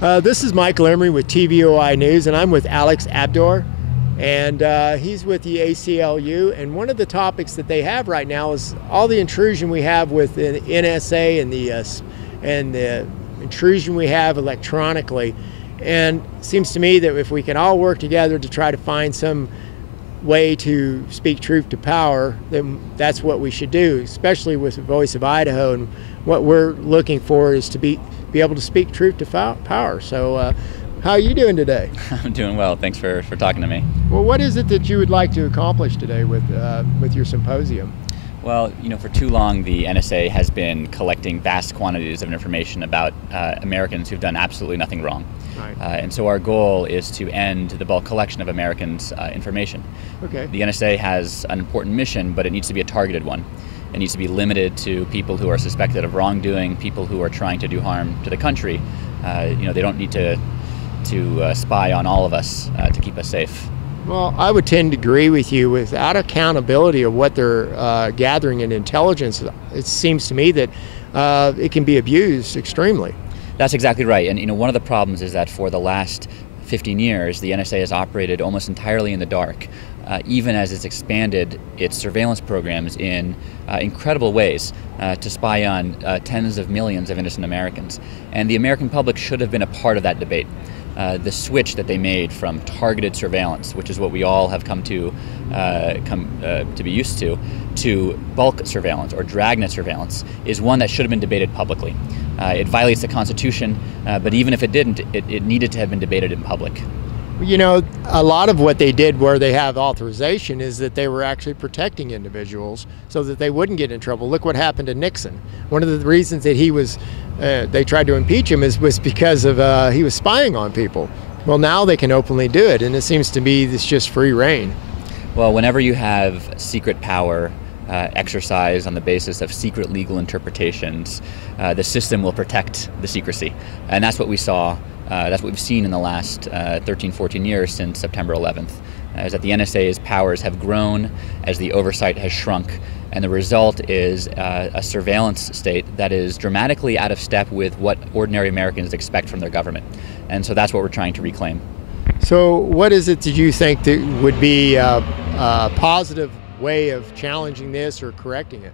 This is Michael Emery with TVOI News, and I'm with Alex Abdo, and he's with the ACLU. And one of the topics that they have right now is all the intrusion we have with the NSA and the intrusion we have electronically. And it seems to me that if we can all work together to try to find some way to speak truth to power, then that's what we should do, especially with the Voice of Idaho. And what we're looking for is to be able to speak truth to power. So how are you doing today? I'm doing well. Thanks for talking to me. Well, what is it that you would like to accomplish today with your symposium? Well, for too long the NSA has been collecting vast quantities of information about Americans who've done absolutely nothing wrong. Right. And so our goal is to end the bulk collection of Americans' information. Okay. The NSA has an important mission, but it needs to be a targeted one. It needs to be limited to people who are suspected of wrongdoing, people who are trying to do harm to the country. They don't need to spy on all of us to keep us safe. Well, I would tend to agree with you. Without accountability of what they're gathering in intelligence, it seems to me that it can be abused extremely. That's exactly right. And one of the problems is that for the last 15 years, the NSA has operated almost entirely in the dark, even as it's expanded its surveillance programs in incredible ways to spy on tens of millions of innocent Americans. And the American public should have been a part of that debate. The switch that they made from targeted surveillance, which is what we all have come to be used to bulk surveillance or dragnet surveillance, is one that should have been debated publicly. It violates the Constitution, but even if it didn't, it needed to have been debated in public. A lot of what they did where they have authorization is that they were actually protecting individuals so that they wouldn't get in trouble. Look what happened to Nixon. One of the reasons that they tried to impeach him was because of he was spying on people. Well, now they can openly do it, and it seems to be it's just free reign. Well, whenever you have secret power exercised on the basis of secret legal interpretations, the system will protect the secrecy. And that's what we saw. That's what we've seen in the last 13, 14 years since September 11th, is that the NSA's powers have grown as the oversight has shrunk, and the result is a surveillance state that is dramatically out of step with what ordinary Americans expect from their government. And so that's what we're trying to reclaim. So what is it that you think that would be a positive way of challenging this or correcting it?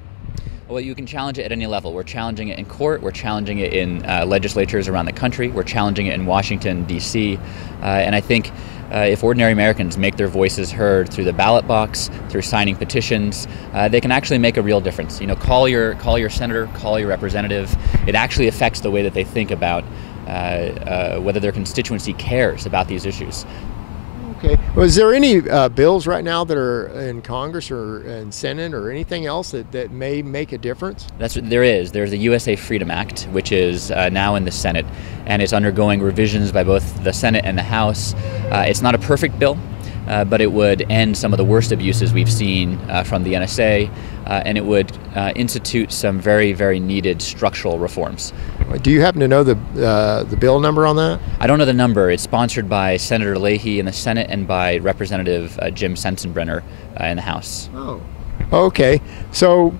Well, you can challenge it at any level. We're challenging it in court, we're challenging it in legislatures around the country, we're challenging it in Washington, D.C. And I think if ordinary Americans make their voices heard through the ballot box, through signing petitions, they can actually make a real difference. Call your senator, call your representative. It actually affects the way that they think about whether their constituency cares about these issues. Okay. Well, is there any bills right now that are in Congress or in Senate or anything else that may make a difference? There is. There's a USA Freedom Act, which is now in the Senate, and it's undergoing revisions by both the Senate and the House. It's not a perfect bill, but it would end some of the worst abuses we've seen from the NSA, and it would institute some very, very needed structural reforms. Do you happen to know the bill number on that? I don't know the number. It's sponsored by Senator Leahy in the Senate and by Representative Jim Sensenbrenner in the House. Oh, okay. So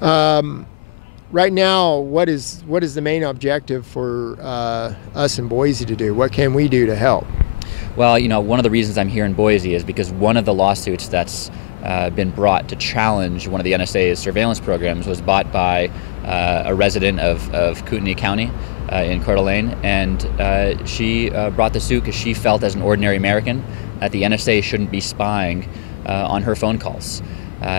right now, what is the main objective for us in Boise to do? What can we do to help? Well, one of the reasons I'm here in Boise is because one of the lawsuits that's been brought to challenge one of the NSA's surveillance programs was bought by a resident of Kootenai County in Coeur d'Alene, and she brought the suit because she felt as an ordinary American that the NSA shouldn't be spying on her phone calls.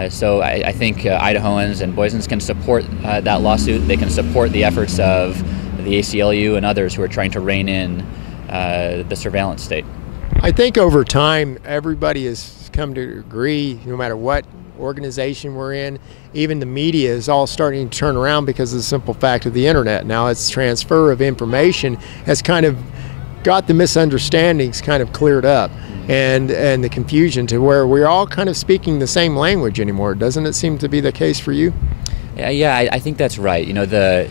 So I think Idahoans and Boiseans can support that lawsuit. They can support the efforts of the ACLU and others who are trying to rein in the surveillance state. I think over time, everybody has come to agree, no matter what organization we're in, even the media is all starting to turn around because of the simple fact of the internet. Now its transfer of information has kind of got the misunderstandings kind of cleared up and the confusion to where we're all kind of speaking the same language anymore. Doesn't it seem to be the case for you? Yeah, I think that's right. The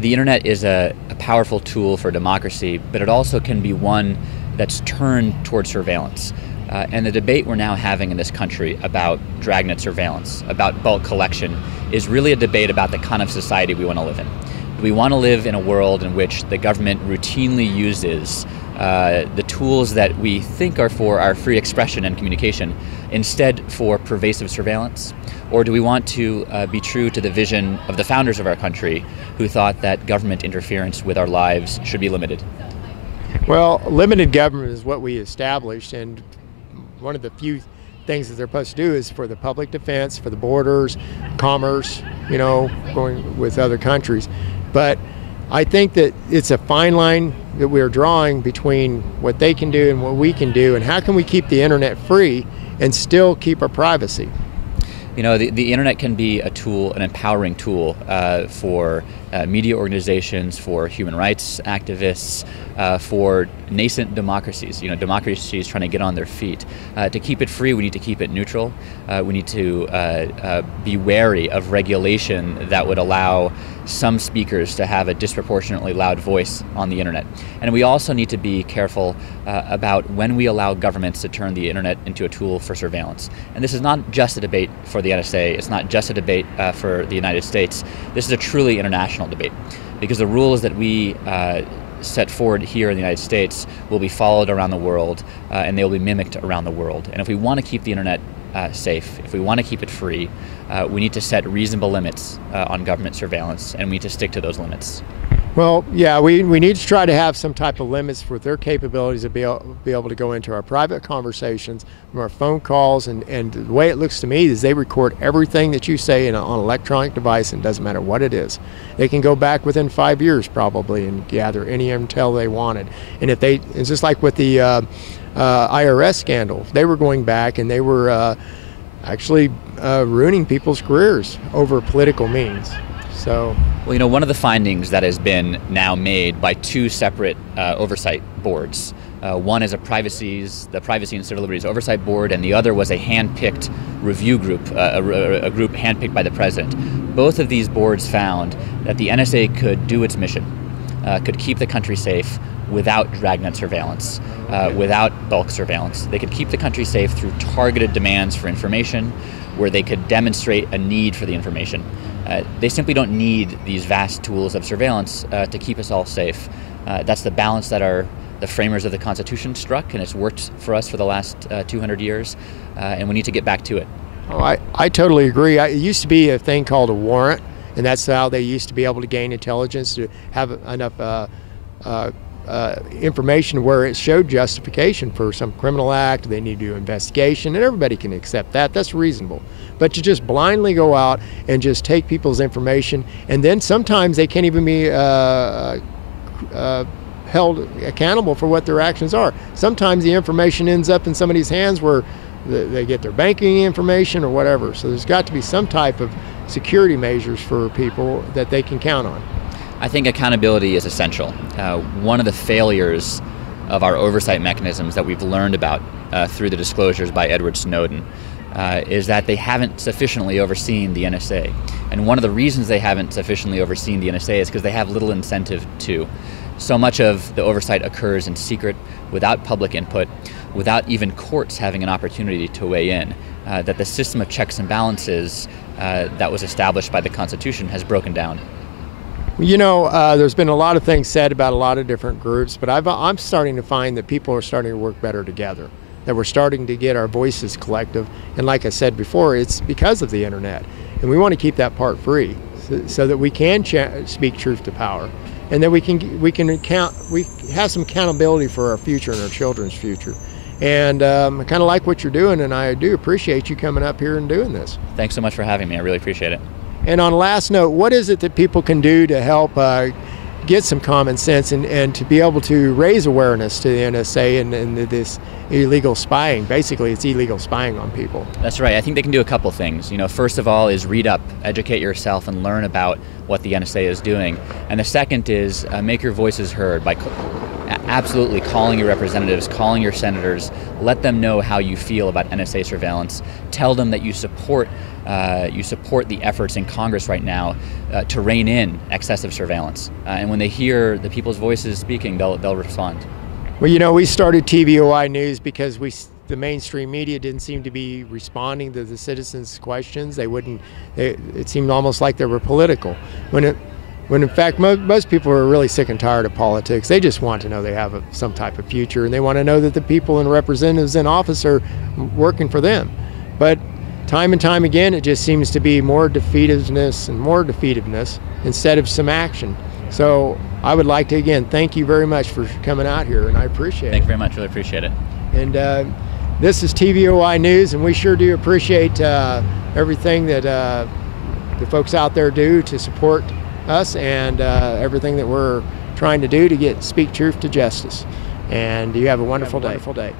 internet is a powerful tool for democracy, but it also can be one that's turned toward surveillance. And the debate we're now having in this country about dragnet surveillance, about bulk collection, is really a debate about the kind of society we want to live in. We want to live in a world in which the government routinely uses the tools that we think are for our free expression and communication instead for pervasive surveillance? Or do we want to be true to the vision of the founders of our country who thought that government interference with our lives should be limited? Well, limited government is what we established, and one of the few things that they're supposed to do is for the public defense, for the borders, commerce, going with other countries. But I think that it's a fine line that we're drawing between what they can do and what we can do, and how can we keep the internet free and still keep our privacy. The internet can be a tool, an empowering tool for media organizations, for human rights activists, for nascent democracies, democracies trying to get on their feet. To keep it free, we need to keep it neutral. We need to be wary of regulation that would allow some speakers to have a disproportionately loud voice on the internet. And we also need to be careful about when we allow governments to turn the internet into a tool for surveillance. And this is not just a debate for the NSA, it's not just a debate for the United States. This is a truly international debate, because the rules that we set forward here in the United States will be followed around the world, and they will be mimicked around the world. And if we want to keep the internet safe, if we want to keep it free, we need to set reasonable limits on government surveillance, and we need to stick to those limits. Well, yeah, we need to try to have some type of limits for their capabilities to be able to go into our private conversations, our phone calls, and the way it looks to me is they record everything that you say on an electronic device, and it doesn't matter what it is. They can go back within 5 years probably and gather any intel they wanted. And it's just like with the IRS scandal, they were going back and they were actually ruining people's careers over political means. So, well, one of the findings that has been now made by two separate oversight boards, one is the Privacy and Civil Liberties Oversight Board, and the other was a hand-picked review group, a group hand-picked by the president. Both of these boards found that the NSA could do its mission, could keep the country safe without dragnet surveillance, without bulk surveillance. They could keep the country safe through targeted demands for information, where they could demonstrate a need for the information. They simply don't need these vast tools of surveillance to keep us all safe. That's the balance that the framers of the Constitution struck, and it's worked for us for the last 200 years, and we need to get back to it. Oh, I totally agree. It used to be a thing called a warrant, and that's how they used to be able to gain intelligence, to have enough information where it showed justification for some criminal act. They need to do investigation, and everybody can accept that. That's reasonable. But to just blindly go out and just take people's information, and then sometimes they can't even be held accountable for what their actions are. Sometimes the information ends up in somebody's hands where they get their banking information or whatever. So there's got to be some type of security measures for people that they can count on. I think accountability is essential. One of the failures of our oversight mechanisms that we've learned about through the disclosures by Edward Snowden is that they haven't sufficiently overseen the NSA. And one of the reasons they haven't sufficiently overseen the NSA is because they have little incentive to. So much of the oversight occurs in secret, without public input, without even courts having an opportunity to weigh in, that the system of checks and balances that was established by the Constitution has broken down. There's been a lot of things said about a lot of different groups, but I'm starting to find that people are starting to work better together, that we're starting to get our voices collective. And like I said before, it's because of the internet. And we want to keep that part free so that we can speak truth to power. And then we have some accountability for our future and our children's future. And I kind of like what you're doing, and I do appreciate you coming up here and doing this. Thanks so much for having me. I really appreciate it. And on a last note, what is it that people can do to help get some common sense and to be able to raise awareness to the NSA and this illegal spying? Basically, it's illegal spying on people. That's right. I think they can do a couple things. First of all is read up, educate yourself, and learn about what the NSA is doing. And the second is make your voices heard by absolutely calling your representatives, calling your senators. Let them know how you feel about NSA surveillance. Tell them that you support the efforts in Congress right now to rein in excessive surveillance. And when they hear the people's voices speaking, they'll respond. Well, we started TVOI News because the mainstream media didn't seem to be responding to the citizens' questions. It seemed almost like they were political. when in fact most people are really sick and tired of politics. They just want to know they have some type of future, and they want to know that the people and representatives in office are working for them. But time and time again, it just seems to be more defeativeness and more defeativeness instead of some action. So I would like to, again, thank you very much for coming out here, and I appreciate it. Thank you very much. Really appreciate it. And this is TVOI News, and we sure do appreciate everything that the folks out there do to support us, and everything that we're trying to do to speak truth to justice. And you have a wonderful day.